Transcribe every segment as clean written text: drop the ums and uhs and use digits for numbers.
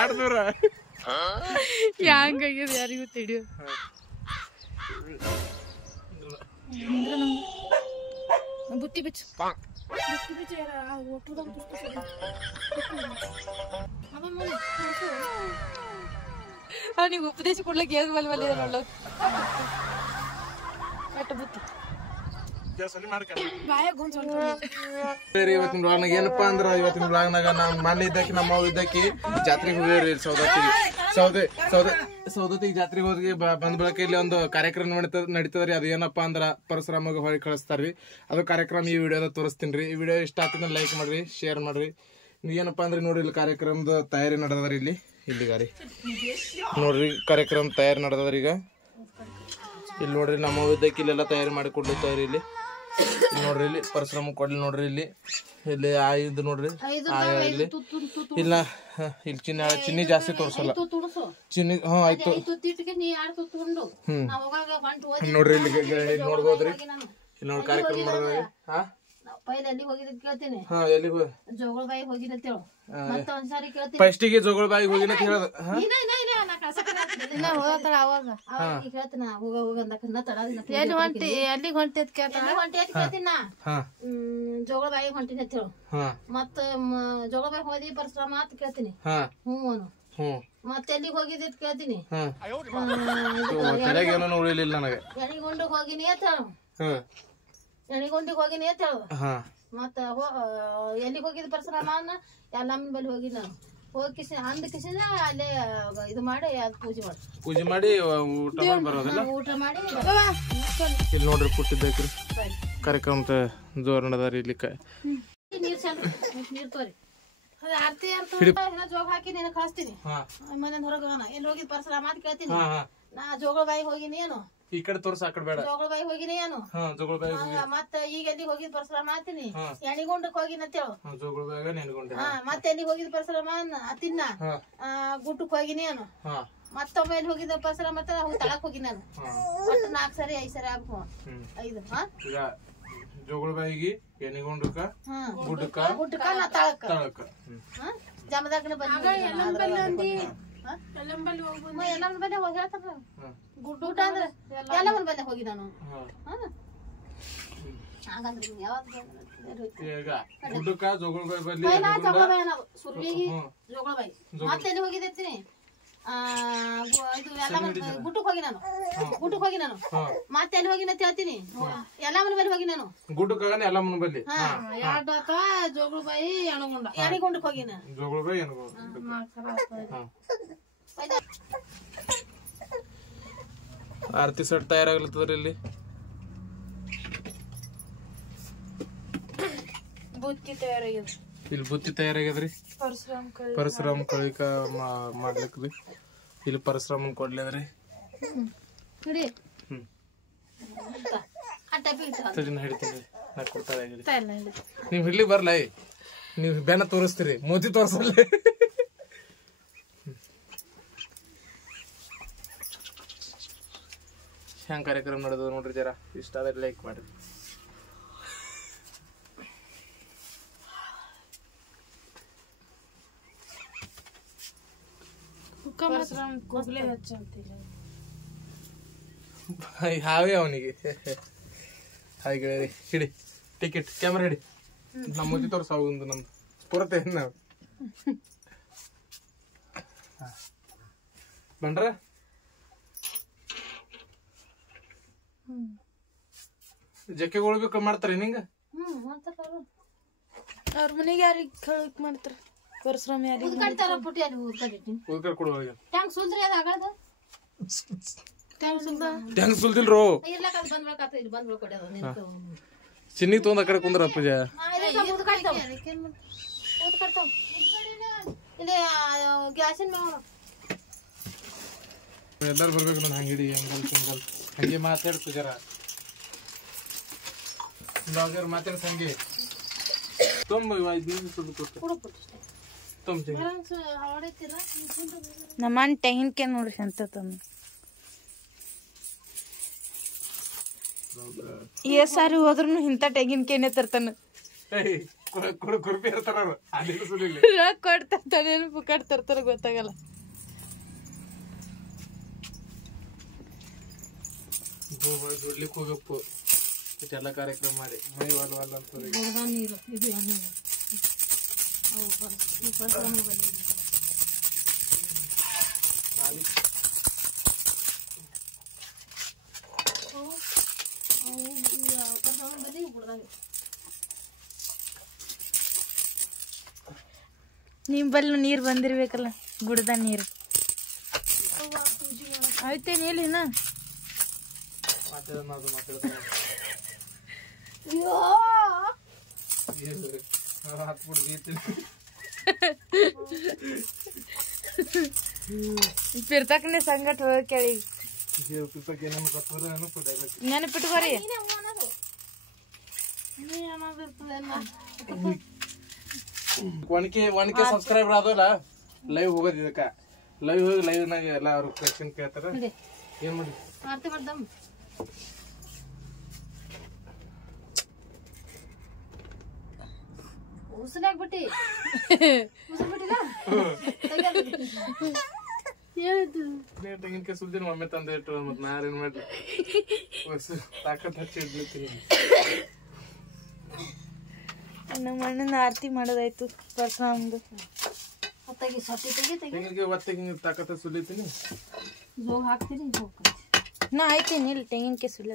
ಆಡ್ದವ್ರ ಹೆಂಗಾಗ್ಯದ ಯಾರಿಗೂ ತಿಳಿಯೋ ಬುತ್ತಿ ಬಿಚ್ಚು ನೀವು ಉಪದೇಶ ಕೊಡ್ಲಿಕ್ಕೆ ಹೇಗೆ ಬಲ್ ಬಲ್ಲಿ ಕಟ್ಟ ಬುತ್ತಿ ಇವತ್ತಿನ ಬ್ಲಾಗ್ನಾಗ ಏನಪ್ಪಾ ಅಂದ್ರ ಇವತ್ತಿನ ಬ್ಲಾಗ್ನಾಗ ನಾವ್ ಮನೆ ಇದ್ದಕ್ಕೆ ನಮ್ಮ ಅವ್ ಇದ್ದಕ್ಕೆ ಜಾತ್ರೆಗೆ ಹೋಗ್ರಿ ಸೌದತ್ತಿಗೆ ಜಾತ್ರೆಗೆ ಹೋಗಿ ಬಂದ್ ಬಳಕ ಇಲ್ಲಿ ಒಂದು ಕಾರ್ಯಕ್ರಮ ನಡೀತದ್ರಿ. ಅದು ಏನಪ್ಪಾ ಅಂದ್ರ ಪರಶುರಾಮಗೆ ಹೊಳಿ ಕಳಿಸ್ತಾರ್ರಿ. ಅದು ಕಾರ್ಯಕ್ರಮ ಈ ವಿಡಿಯೋದಾಗ ತೋರಿಸ್ತೀನಿ. ಈ ವಿಡಿಯೋ ಇಷ್ಟ ಆಗ್ತದ ಲೈಕ್ ಮಾಡ್ರಿ, ಶೇರ್ ಮಾಡ್ರಿ. ಏನಪ್ಪಾ ಅಂದ್ರೆ ನೋಡ್ರಿ ಇಲ್ಲಿ ಕಾರ್ಯಕ್ರಮದ ತಯಾರಿ ನಡೆದದ್ರಿ. ಇಲ್ಲಿ ಗಾರಿ ನೋಡ್ರಿ ಕಾರ್ಯಕ್ರಮ ತಯಾರಿ ನಡೆದದ್ರಿ. ಈಗ ಇಲ್ಲಿ ನೋಡ್ರಿ ನಮ್ಮ ಇದ್ದಕ್ಕೆ ಇಲ್ಲೆಲ್ಲ ತಯಾರಿ ಮಾಡಿ ಕೊಡ್ಲಿರ್ತಾವ್ರಿ. ಇಲ್ಲಿ ನೋಡ್ರಿ ಇಲ್ಲಿ ಪರಶುರಾಮ ಕೊಡ್ಲಿ ನೋಡ್ರಿ. ಇಲ್ಲಿ ಇದು ನೋಡ್ರಿ ಇಲ್ಲಿ ಇಲ್ಲ ಇಲ್ಲಿ ಚಿನ್ನಿ ಜಾಸ್ತಿ ತೋರ್ಸಲ್ಲ. ಚಿನ್ನಿ ಆಯ್ತು ನೋಡ್ರಿ ಇಲ್ಲಿ ನೋಡ್ಬೋದ್ರಿ. ಇಲ್ಲಿ ನೋಡಿ ಕಾರ್ಯಕ್ರಮ ಮಾಡಿದ್ರಿ. ಫಸ್ಟಿಗೆ ಜೋಗಳ ಬಾಯಿಗೆ ಹೋಗಿನ ಹೇಳದ ಜೋಗಳ ಬಾಯಿಗೆ ಹೊಂಟಿನ ಮತ್ತ ಜೋಗಳ ಬಾಯಿ ಹೋದಿ ಪರಶುರಾಮ ಅಂತ ಕೇಳ್ತೀನಿ. ಮತ್ತೆ ಎಲ್ಲಿಗೆ ಹೋಗಿದ್ದ ಕೇಳ್ತೀನಿ. ಎಣಿಗೊಂಡು ಹೋಗಿನಿ ಅಂತ ಎಣಿಗೊಂಡಿಗೆ ಹೋಗಿನಿ ಅಂತ ಹೇಳು. ಮತ್ತ ಎಲ್ಲಿಗೆ ಹೋಗಿದ್ ಪರಶುರಾಮ ಅನ್ನ ಎಲ್ಲಮ್ಮನ ಬಳಿ ಹೋಗಿ ನಾನು ಹೋಗಿ ಅಂದ ಕಿಸಿನ ಅಲ್ಲೇ ಇದು ಮಾಡಿ ಪೂಜೆ ಮಾಡಿ ಊಟ ಮಾಡಿ ಇಲ್ಲಿ ನೋಡ್ರಿ ಪುಟ್ಟಿದ್ದಕ್ರಿ ಕಾರ್ಯಕ್ರಮ ಜೋರ್ ನಡೆದಾರಿ. ಇಲ್ಲಿ ನೀರ್ ತೋರಿ ಆರ್ತಿ ಅಂತ ಜೋಗ ಹಾಕಿ ನೀನು ಕಳಿಸ್ತೀನಿ. ಮನೆ ಹೊರಗ ಎಲ್ಲಿ ಹೋಗಿದ್ ಪರಶುರಾಮ ಅಂತ ಕೇಳ್ತೀನಿ. ನಾ ಜೋಗಳ ಬಾಯಿಗೆ ಹೋಗಿನಿ ಏನು ಈ ಕಡೆ ತೋರ್ಸ ಆ ಕಡೆ ಬೇಡ. ಜೋಗಳ ಬಾಯಿಗೆ ಹೋಗಿನಿ ಏನು ಮತ್ತ ಈಗ ಎಲ್ಲಿಗೆ ಹೋಗಿದ್ ಪರಶುರಾಮ ಅಂತೀನಿ. ಎಣಿಗೊಂಡಕ್ ಹೋಗಿನ ಅಂತೇಳು. ಮತ್ತೆ ಎಲ್ಲಿಗೆ ಹೋಗಿದ್ ಪರಶುರಾಮ ತಿನ್ನ ಗುಡ್ಡಕ್ ಹೋಗಿನಿ ಏನು. ಮತ್ತೊಮ್ಮೆ ಎಲ್ಲಿ ಹೋಗಿದ್ದ ಪರಶುರಾಮ ಅಂತ ತಳಕ್ ಹೋಗಿ ನಾನು. ಒಟ್ಟು 4 ಸರಿ 5 ಸರಿ ಆಗ್ಬೇಕು. 5 ಜೋಗಳ ಬಾಯಿಗೆ ಎಣಿಗೊಂಡಕ ಗುಡ್ಡಕ್ಕ ನಾ ತಳಕ್ಕ ಜಮದಾಗನ ಬಂದ ಎಲ್ಲಮ್ಮನ ಬಲ್ಲೆ ಹೋಗಿ ಹೇಳ್ತಾರ. ಗುಡ್ಡ ಊಟ ಅಂದ್ರೆ ಎಲ್ಲಮ್ಮನ ಬಲ್ಲೆ ಹೋಗಿ ನಾನು. ಸುರ್ವಿಗಿ ಜೋಗಳ ಬಾಯಿ ಮತ್ತೆ ಎಲ್ಲಿ ಹೋಗಿದ್ದೀನಿ. ಇದು ಗುಡ್ಡಕ್ ಹೋಗಿ ನಾನು. ಗುಡ್ಡಕ್ ಹೋಗಿ ನಾನು ಮತ್ತೆ ಎಲ್ಲಿ ಹೋಗಿನ ಹೇಳ್ತೀನಿ. ಎಲ್ಲಮ್ಮನ ಬಲ್ಲಿ ಹೋಗಿ ನಾನು. ಗುಡ್ಡಕ್ಕ ಎಲ್ಲಮ್ಮನ ಬಲ್ಲಿ ಜೋಗಳ ಬಾಯಿ ಎಣಿಗೊಂಡಕ್ ಹೋಗಿ ನಾನು. ಜೋಗಳ ಬಾಯಿ ಆರತಿ ಸೆಟ್ ತಯಾರಾಗ್ಲತ್ತದ್ರಿ. ಇಲ್ಲಿ ಬುತ್ತಿ ತಯಾರಾಗ್ಯದ. ಇಲ್ಲಿ ಬುತ್ತಿ ತಯಾರಾಗ್ಯದ್ರಿ. ಪರಶುರಾಮ ಕಳಿಕ ಮಾಡ್ಲಿಕ್ರಿ. ಇಲ್ಲಿ ಪರಶುರಾಮನ್ ಕೊಡ್ಲಿದ್ರಿ. ಹಿಡಿತೀನಿ ನಾ ಕೊಡ್ತಾಳೆ. ನೀವ್ ಹಿಡ್ಲಿ ಬರ್ಲ ನೀವ್ ಬೆನ್ನ ತೋರಿಸ್ತೀರಿ, ಮೋತಿ ತೋರ್ಸಲ್ಲ. ಹೆಂಗ್ ಕಾರ್ಯಕ್ರಮ ನಡೆದ ನೋಡ್ರಿ. ಜರ ಇಷ್ಟ ಆದ್ರೆ ಲೈಕ್ ಮಾಡ್ರಿ. ಹಾವೇ ಅವನಿಗೆ ಹಾಗೆ ಹಿಡಿ ಟಿಕೆಟ್ ಕ್ಯಾಮ್ರಾ ಹಿಡಿ. ನಮ್ಮ ಮುದ್ದೆ ತೋರ್ಸ ಒಂದು ನಮ್ದು ಪೂರತೆ ನಾವು ಬಂಡ್ರ ಜಕ್ಕೆಗಳು ಮಾಡ್ತಾರೆ ನಿಂಗ. ಅವ್ರ ಮನೆಗೆ ಯಾರಿಗೆ ಕಳಕ್ ಮಾಡ್ತಾರ ಪರಶುರಾಮ ಯಾರಿಗೆ ಕೊಡುವಾಗ ಟ್ಯಾಂಕ್ ಸುಲ್ದಿಲ್ರೋ ಚಿನ್ನಿ ತೊಗೊಂಡ್ ಆ ಕಡೆ ಕುಂದ್ರ ಪೂಜ. ಎಲ್ಲಾರು ಬರ್ಬೇಕು ನಾನು ಹಂಗಿಡಿ ಹಂಗಲ್ ತಿಂಗಲ್ ಹಂಗೆ ಮಾತಾಡ್ತು ಜರ ಬ್ಲಾಗರ್ ಮಾತಾಡ ಹಂಗೆ ತುಂಬ 5 ನಿಮಿಷ ನಮ್ಮನ್ ತೆಂಗಿನಕಾಯಿ ನೋಡ್ರಿ ಅಂತ ತಂದು ಸಾರಿ ಹೋದ್ರು ಇಂಥ ತೆಂಗಿನಕಾಯಿನೇ ತರ್ತಾನ. ಕುರುಪಿ ಇರ್ತಾರ ಅವ್ರು ಅಲ್ಲಿ ಸುಲಿಲ್ಲ ರೊಕ್ಕ ಕೊಡ್ತಾರ ನೆನಪು ಕಟ್ತಾರ ಗೊತ್ತಾಗಲ್ಲ. ದುಡ್ಲಿಕ್ಕೆ ಹೋಗಪ್ಪು ಇಷ್ಟೆಲ್ಲ ಕಾರ್ಯಕ್ರಮ ಮಾಡಿ ಮೈ ವಾಲ್ ಅಂತಂದ್ರೆ ನೀರು ಇದು ಎಣ್ಣೆ ನಿಮ್ ಬಲ್ಲಿ ನೀರ್ ಬಂದಿರ್ಬೇಕಲ್ಲ ಗುಡ್ದ ನೀರು ಆಯ್ತೇನ್ ಹೇಳಿನ ಪಿರ್ತಕನೆ ಸಂಗಟ ಹೋಗ ಕೇಳಿ ನೆನಪಿಟ್ಕೋರಿ. ಒಣಕೆ ಸಬ್ಸ್ಕ್ರೈಬರ್ ಆದಲ್ಲ ಲೈವ್ ಹೋಗೋದ್ ಇದಕ್ಕ ಲೈವ್ ಹೋಗಿ ಲೈವ್ ನಾಗ ಎಲ್ಲ ಅವ್ರ ಕ್ವೆಶ್ಚನ್ ಕೇಳ್ತಾರ. ಏನ್ ಮಾಡಿ ಉಸಿರಾಗ್ಬಿಟ್ಟಿ ತೆಂಗಿನಕಾಯಿ ಸುಲ್ದಿನ ಒಮ್ಮೆ ತಂದೆ ಇಟ್ಟು ಮತ್ ನಾರೇನ್ ಮಾಡ್ಲಿ ತಾಕತ್ ಹಚ್ಚಿ ಇಡ್ಲಿತ್ತೀನಿ. ನಮ್ಮ ಅಣ್ಣನ ಆರತಿ ಮಾಡೋದಾಯ್ತು ಪರಶುರಾಮಂದು. ತೆಂಗಿನಕಾಯಿ ಒತ್ತಿಗೆ ತಾಕತ್ ಸುಲಿತೀನಿ ಹಾಕ್ತೀನಿ ನಾ ಆಯ್ತೀನಿ ಇಲ್ಲಿ ತೆಂಗಿನಕಾಯಿ ಸುಳ್ಳ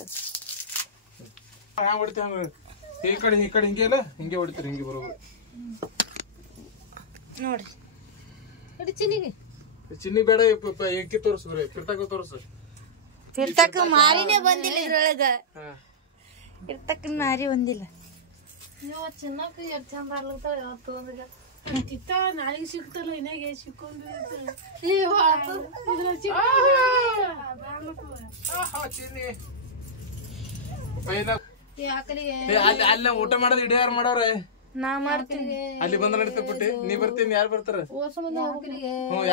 ಹ್ಯಾಂಗ ಹೊಡಿತೀವಿ ಈ ಕಡೆ ಹಿಂಗೆ ಅಲ್ಲ ಹಿಂಗೆ ಹೊಡಿತೀರಿ ಹಿಂಗೆ ಬರೋದು ನೋಡ್ರಿ. ಚಿನ್ನಿ ಬೇಡ ಎಕ್ಕಿ ತೋರ್ಸು ಬರೀ ಪಿರ್ತಕ ತೋರ್ಸು. ಪಿರ್ತಕ ಮಾರಿನೇ ಬಂದಿಲ್ಲ ಇದ್ರೊಳಗ ಇರ್ತಕ್ಕ ಮಾರಿ ಬಂದಿಲ್ಲ. ಚಿನ್ನಕ್ಕೆ ಎಷ್ಟು ಚಂದ ಆಗ್ಲತ್ತಾವ ಯಾವತ್ತು ಒಂದಾಗ ನಾಳೆಗೆ ಸಿಗ್ತಲ್ಲ ಇನ್ನಾಗೆ ಸಿಕ್ಕೊಂಡು ಅಲ್ಲ ಊಟ ಮಾಡೋದು ಇಡೀ ಯಾರು ಮಾಡವ್ರೆ ನಾ ಮಾಡ್ತೀನಿ ಅಲ್ಲಿ ಬಂದ್ರ ನಡೀತ ಪುಟ್ಟಿ ನೀ ಬರ್ತೀನಿ ಯಾರು ಬರ್ತಾರ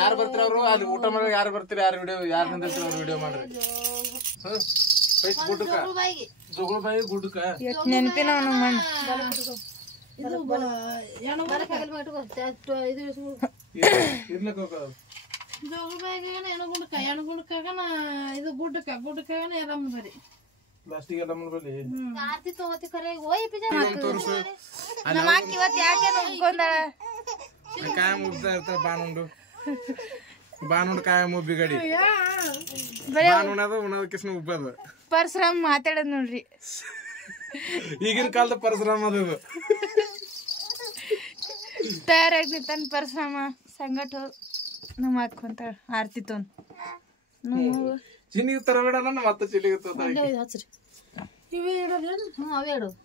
ಯಾರು ಬರ್ತಾರ ಅವ್ರು ಅಲ್ಲಿ ಊಟ ಮಾಡೋ ಯಾರು ಬರ್ತೀರ ಯಾರು ವಿಡಿಯೋ ಯಾರು ನಿಂದಿರ್ತಾರ ಅವ್ರು ವಿಡಿಯೋ ಮಾಡ್ರಿ. ಗುಡ್ಡಕ್ಕ ಜೋಗಳ ಬಾಯಿ ಗುಡ್ಡಕ್ಕ ನೆನಪಿನ ಮಣ್ಣು ಇರ್ಲಕ್ಕ ಎಣಗುಂಡಕಾಗನ ಇದು ಗುಡ್ಡಕ್ಕಾಗನ ಎದಮ್ಮ ಬರಿ ಲಾಸ್ಟಿಗೆ ಎಲ್ಲ ಮಾಡ್ಬಲ್ಲಿ ಆರ್ತಿ ತಗೋತಿ ಕರೆ ಓಯ್ ತೋರ್ಸು ನಮ್ಮ ಅಕ್ಕ ಇವತ್ತು ಯಾಕೆ ನುಗ್ಕೊಂಡಾಳ ಕಾಯ ಮುಗ್ತಾ ಇರ್ತಾರ ಬಾನುಂಡು ಕಾಯ ಮುಬ್ಬಿ ಗಡಿ ಬಾನ್ ಉಣದು ಉಣದಕ್ಕಿಸ್ನ ಉಬ್ಬದ ಪರಶುರಾಮ್ ಮಾತಾಡೋದ್ ನೋಡ್ರಿ. ಈಗಿನ ಕಾಲದ ಪರಶುರಾಮ ಅದು ತಯಾರಾಗಿ ನಿಂತಾನ ಪರಶುರಾಮ ಸಂಗಟ ನಮ್ಮ ಹಾಕೊಂತ ಆರ್ತಿ ತೊಂದ್ ಚಿನ್ನಿಗೆ ತರಬೇಡ ಮತ್ತೆ ಚಿಲ್ಲಿಗೆ ಹಚ್ರಿ ಇವೇ ಇಡೋದೇನು ಅವೇ ಇಡೋದು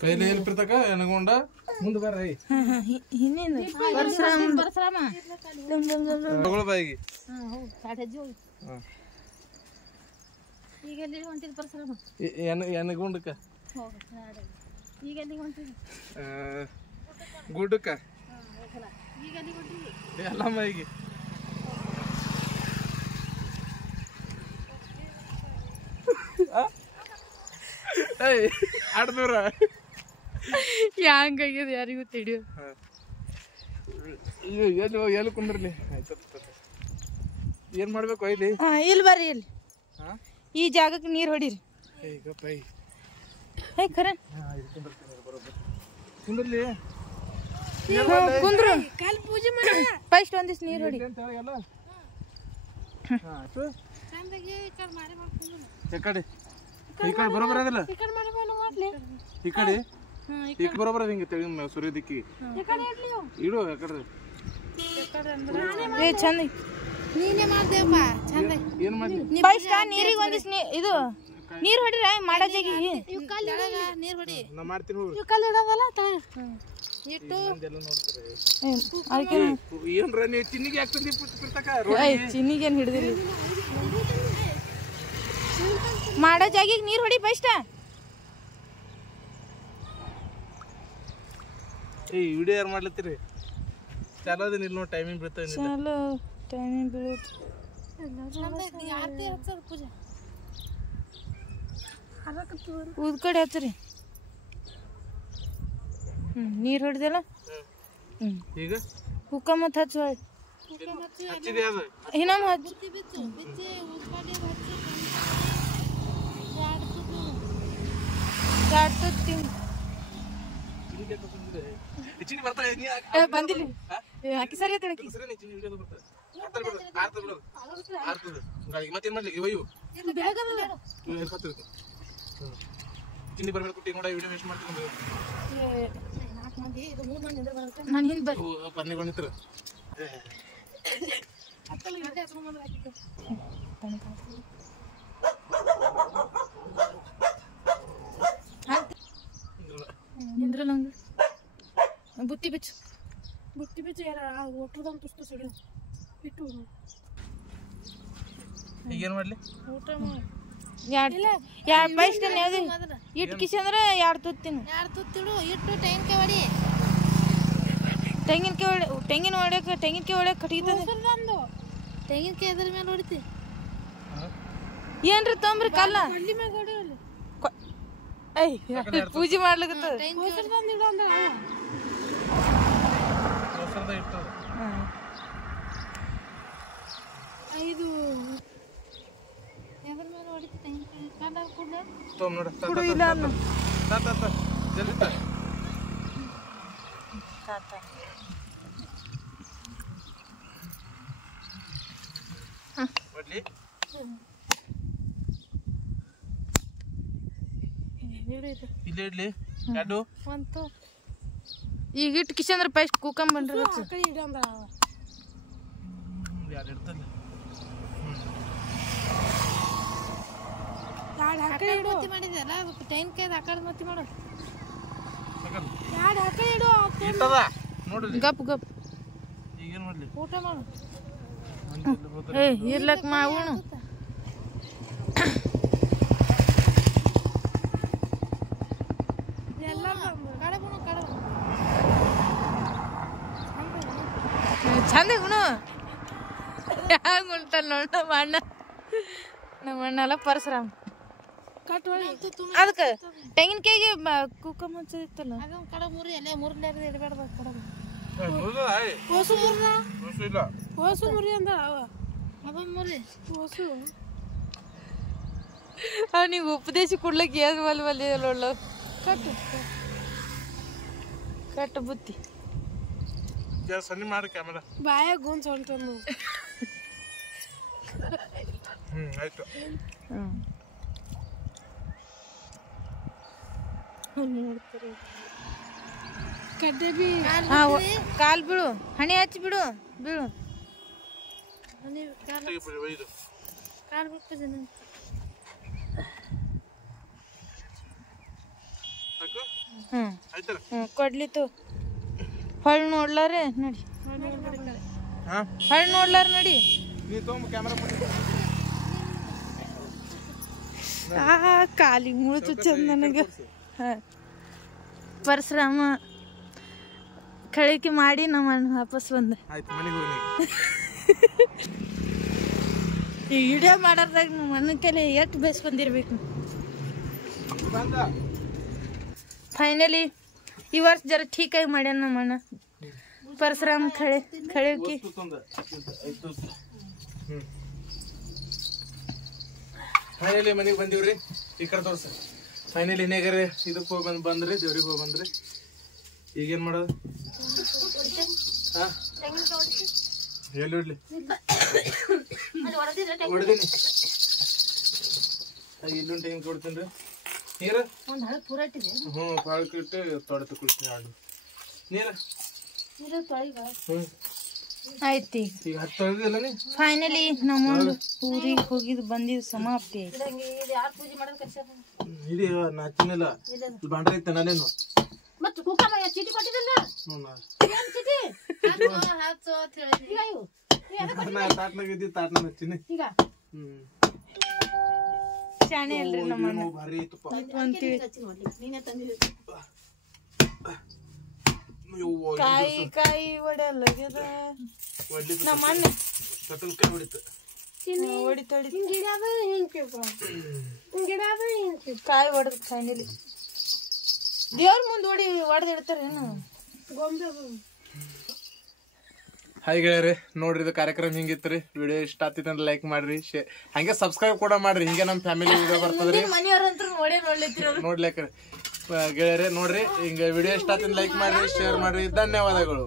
ಪೈಲೆ ಎಲ್ಲಿ ಪಿರ್ತಕ ಎನಗೊಂಡ ಮುಂದೆ ಬರ ಹಿಂದಿಂದ ಪರಶುರಾಮ ತಗೊಳ ಬಾಯಿಗೆ ಈಗ ಎಲ್ಲಿ ಹೊಂಟಿದ್ ಪರಶುರಾಮ ಎನಗೊಂಡಕ್ಕ ಈಗ ಎಲ್ಲಿ ಹೊಂಟಿದ್ ಗುಡ್ಡಕ್ಕ ಈಗ ಎಲ್ಲಿ ಹೊಂಟಿದ್ವಿ ಎಲ್ಲ ಮೈಗೆ ಆಡ್ದೂರ ಹ್ಯಾಂಗಾಗ್ಯದ ಯಾರಿಗೂ ತಿಳಿಯೋ. ಎಲ್ಲಿ ಕುಂದ್ರಲಿ ಏನ್ ಮಾಡ್ಬೇಕು ಇಲ್ಲಿ ಇಲ್ಲಿ ಬರ್ರಿ ಇಲ್ಲಿ ಈ ಜಾಗಕ್ಕೆ ನೀರ್ ಹೊಡೀರಿ ಖರೆ ಕುಂದ್ರಲಿ ಕುಂದ್ರು ಫಸ್ಟ್ ಒಂದಿವ್ಸ ನೀರ್ ಹೊಡಿ. ಈ ಕಡೆ ಬರೋಬರ ಅದಲ್ಲ ಈ ಕಡೆ ಬರೋಬರ ಹಿಂಗೆ ತೆಗಿ ಸೂರ್ಯ ದಿಕ್ಕಿ ಇಡು ಯಾಕಡ್ರಿ ಚಂದ ನೀನೇ ಮಾಡ್ದೇವಪ್ಪ ಚಂದ ಏನ್ ಮಾಡಿ ಫಸ್ಟ್ ನೀರಿಗೆ ಒಂದಿವ್ಸ ಇದು ನೀರ್ ಹೊಡಿರ ಮಾಡೋ ಜಾಗಿ ನೀರ್ ಹೊಡಿ ನಾ ಮಾಡ್ತೀನಿ ಹೋಗ್ರಿ ಕಲ್ಲು ಇಡೋದಲ್ಲ ಇಟ್ಟು ಏನ್ರ ನೀ ಚಿನ್ನಿಗೆ ಯಾಕೆ ಚಿನ್ನಿಗೇನು ಹಿಡ್ದಿರಿ ಮಾಡೋ ಜಾಗಿಗೆ ನೀರ್ ಹೊಡಿ ಫಸ್ಟ್. ವಿಡಿಯೋ ಯಾರು ಮಾಡ್ಲತ್ತೀರಿ ಚಾಲೋದಿನ ಇಲ್ಲ ನೋಡಿ ಟೈಮಿಂಗ್ ಬೀಳ್ತಾವೆ ಚಲೋ ಟೈಮಿಂಗ್ ಬೀಳುತ್ತೆ ಊದ್ ಕಡೆ ಹಚ್ಚ್ರಿ ನೀರ್ ಹೊಡೆದಲ್ಲ ಈಗ ಹುಕ್ಕ ಮತ್ ಹಚ್ಚ ಹಚ್ಚಿದೆ ಅದು ಇನ್ನೊಮ್ಮೆ ಹಚ್ಚ ಬಂದಿಲ್ಲ ಅಕ್ಕಿ ಸರಿ ಮತ್ತೇನ್ ಮಾಡ್ಲಿ ಇವು ಚಿನ್ನಿ ಬರ್ಬೇಕು ಕುಟ್ಟಿ ಕೂಡ ವಿಡಿಯೋ ವೇಸ್ಟ್ ಮಾಡ್ತೀನಿ ನಾನು ಹಿಂದೆ ಬರ್ ಪನ್ನಿಗಳು ನಿಂತರು ನಿಂದ್ರಲ್ಲ ಬುತ್ತಿ ಬಿಚ್ಚು ಯಾರ ಒಟ್ಟದಂತ ಪುಸ್ತಕ ಸಿಗ ಇಟ್ಟು ಈಗೇನ್ ಮಾಡ್ಲಿ ಊಟ ಎರಡು ಪೈಸ್ ಯಾವ್ದು ಇಟ್ಟು ಕಿಸಿ ಅಂದ್ರೆ ಎರಡು ತುತ್ತಿನ ಇಟ್ಟು ತೆಂಗಿನಕಾಯಿ ಹೊಡಿ ತೆಂಗಿನ ಹೊಡ್ಯಕ್ಕೆ ಕಟ್ಟಿತದೆ ತೆಂಗಿನಕಾಯಿ ಅದ್ರ ಮೇಲೆ ಹೊಡಿತಿ ಏನ್ರಿ ತೊಂಬ್ರಿ ಕಲ್ಲ ಪೂಜೆ ಮಾಡ್ಲಿಕ್ಕೆ ಇದು ಎದ್ರ ಮೇಲೆ ಹೊಡಿತಿ ತೆಂಗಿನಕಾಯಿ ಕಾಲ ಕೂಡಲೇ ತೊಗೊಂಡ್ ನೋಡ ಜಲ್ದಿ ಹೊಡ್ಲಿ ಇಲ್ಲೇ ಇಡ್ಲಿ ಎರಡು ಒಂದು ಈಗ ಇಟ್ಟು ಕಿಸಿ ಅಂದ್ರೆ ಪೈಸ್ಟ್ ಕೂಕಂಬಂಡ್ರಿ ಎರಡು ಇಡ್ತಲ್ಲ ಮತ್ತಿ ಮಾಡಿದ್ಯಲ್ಲ ಅದಕ್ಕೆ ತೆಂಗಿನಕಾಯಿ ಆಕಾರದ ಮತ್ತಿ ಮಾಡು ನೋಡ್ರಿ ಗಪ್ ಈಗೇನ್ ಮಾಡ್ಲಿ ಊಟ ಮಾಡು ಇರ್ಲಕ್ ಮಾಡೋಣ ಚಂದ ಗುಣ ಹ್ಯಾಂಗ ಉಂಟಲ್ಲ ನೋಡ ನಮ್ಮ ಅಣ್ಣ ಎಲ್ಲ ಪರಶುರಾಮ್ ಅದಕ್ಕೆ ತೆಂಗಿನಕಾಯಿಗೆ ಕುಕ್ಕಮ್ ಹಚ್ಚದಿತ್ತಲ್ಲ ಕಡೆ ಮುರಿ ಅಲ್ಲೇ ಮುರ್ಲಾರ್ದು ಇಡಬೇಡ್ದು ಕಡೆ ಹೋಸು ಮುರಿ ಅಂದ ಅವ ಮುರಿ ಹೋಸು ನೀವು ಉಪದೇಶ ಕೊಡ್ಲಕ್ಕೆ ಏನು ಒಳ್ಳೆ ಕಟ್ಟು ಬುತ್ತಿ ಸನ್ನಿ ಮಾಡಿ ಕ್ಯಾಮರಾ ಬಾಯ ಗೋನ್ಸ್ ಹೊಂಟ ಆಯ್ತು ಕಡ್ಡೆ ಬಿ ಕಾಲ್ ಬಿಡು ಹಣಿ ಹಚ್ಚಿ ಬಿಡು ಕಾಲ್ ಬಿಟ್ಟು ಕೊಡ್ಲಿತ್ತು ಹೊಳ್ ನೋಡ್ಲಾರೆ ನೋಡಿ ಹೊಳ್ ನೋಡ್ಲಾರ ನೋಡಿ ಕಾಲಿಗೆ ಮುಳು ಚಂದ ನನಗೆ ಪರಶುರಾಮ ಕಳಿಕೆ ಮಾಡಿ ನಮ್ಮ ಅಣ್ಣ ವಾಪಸ್ ಬಂದ ಈ ವಿಡಿಯೋ ಮಾಡಾರ್ದಾಗ ನಮ್ಮ ಅಣ್ಣ ಕೈಲಿ ಎಷ್ಟು ಬೇಸ್ ಬಂದಿರ್ಬೇಕು ಫೈನಲಿ ಈ ವರ್ಷ ಜರ ಠೀಕಾಗಿ ಮಾಡ್ಯಾನ ನಮ್ಮ ಅಣ್ಣ ಪರಶುರಾಮ್ ಕಳಿಕೆ ಫೈನಲಿ ಮನೆಗೆ ಬಂದಿವ್ರಿ ಈ ಕಡೆ ತೋರ್ಸ ಫೈನಲಿ ಇನ್ನೇಗಾರೆ ಇದಕ್ಕೆ ಹೋಗಿ ಬಂದ್ರಿ ದೇವ್ರಿಗೆ ಹೋಗಿ ಬಂದ್ರಿ ಈಗೇನ್ ಮಾಡೋದು ಎಲ್ಲಿ ಇಡ್ಲಿ ಹೊಡೆದೀನಿ ಇಲ್ಲೊಂದು ಟೈಮ್ ಕೊಡ್ತೀನಿ ನೀರು ಪಾಳಕ್ಕಿಟ್ಟು ತೊಡೆದು ಕುಡ್ತೀನಿ ಆಡು ನೀರು ಆಯ್ತು ಈಗ 10 ತೊಳೆದಿಲ್ಲ ನೀ ಫೈನಲಿ ನಮ್ಮೊಂದು ಊರಿಗೆ ಹೋಗಿದ್ ಬಂದಿದ್ ಸಮಾಪ್ತಿ ಇಡೀ ನಾಚಿನಿಲ್ಲ ಬಾಂಡ್ರ ಐತೆ ನಾನೇನು ಮತ್ತೆ ಕುಕ್ಕಮ್ಮ ಚೀಟಿ ಕೊಟ್ಟಿದ್ದಲ್ಲ ತಾಟ್ನಾಗ ಇದ್ದಿ ತಾಟ್ನ ಹಚ್ಚಿನಿ ಶಾಣೆ ಅಲ್ರಿ ನಮ್ಮ ಭಾರಿ ತುಪ್ಪ ಕಾಯಿ ಒಡೆಯಲ್ಲ ನಮ್ಮ ಅಣ್ಣ ಕೈ ಹೊಡಿತು ಕಾಯಿ ಹೊಡೆದ್ ಫೈನಲಿ ದೇವ್ರ ಮುಂದೆ ಹೊಡೆದಿಡ್ತಾರೇನು? ಹಾಯ್ ಗೆಳೆಯರಿ, ನೋಡ್ರಿ ಇದು ಕಾರ್ಯಕ್ರಮ ಹಿಂಗಿತ್ರಿ. ವಿಡಿಯೋ ಇಷ್ಟ ಆಗ್ತಿತ್ತು ಲೈಕ್ ಮಾಡ್ರಿ, ಹಂಗೆ ಸಬ್ಸ್ಕ್ರೈಬ್ ಕೂಡ ಮಾಡ್ರಿ. ಹಿಂಗೆ ನಮ್ಮ ಫ್ಯಾಮಿಲಿ ವಿಡಿಯೋ ಬರ್ತದ್ರಿ, ಮನೆಯವ್ರಂತೂ ನೋಡ್ಲಿಕ್ಕೆ ಗೆಳೆಯರಿ. ನೋಡ್ರಿ ಹಿಂಗ ವಿಡಿಯೋ ಇಷ್ಟ ಆಗ್ತಿತ್ತು ಲೈಕ್ ಮಾಡ್ರಿ, ಶೇರ್ ಮಾಡ್ರಿ. ಧನ್ಯವಾದಗಳು.